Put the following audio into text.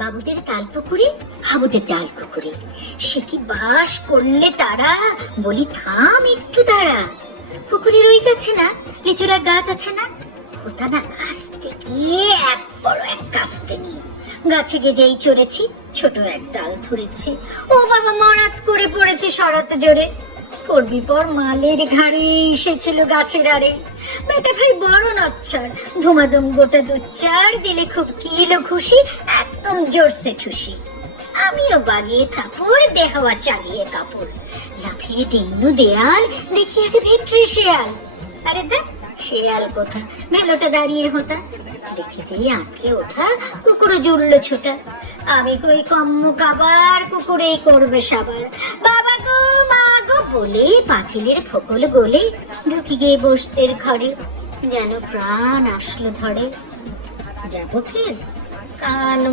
বাবুদের তাল পুকুরে, হাবুদের ডাল পুকুরে, সে কি বাস করলে তারা, বলি থাম একটু দাঁড়া। পুকুরের ওই গাছে না লিচুরা গাছ আছে না, ওটা না কাস্তে গিয়ে এক বড় এক কাস্তে নিয়ে গাছে গেজেই চড়েছি, ছোট এক ডাল ধরেছে। ও বাবা, মরাত করে পড়েছে সরাতে জোরে। পড়বি পর মালের ঘাড়ে এসেছিল গাছের আড়ে। বেটা ভাই বড় নচ্ছর, ধুমাধুম গোটা দুচ্চার দিলে খুব কিলো খুশি, একদম জোরসে ঠুসি। আমিও বাগিয়ে থাপুর, দেহাওয়া চালিয়ে কাপড়, লাফিয়ে টিন্নু দেয়াল, দেখি আগে ভেট্রি শেয়াল। আরে দেখ শেয়াল কোথা, ভেলোটা দাঁড়িয়ে হতা, দেখে যেই আটকে ওঠা, কুকুরে জুড়লো ছোটা। আমি কই কম্ম কাবার, কুকুরেই করবে সাবার। বাবা গো মা গো বলে পাঁচিলের ফোকল গলে ঢুকে গিয়ে বসতের ঘরে, যেন প্রাণ আসলো ধরে। যাবো ফের কান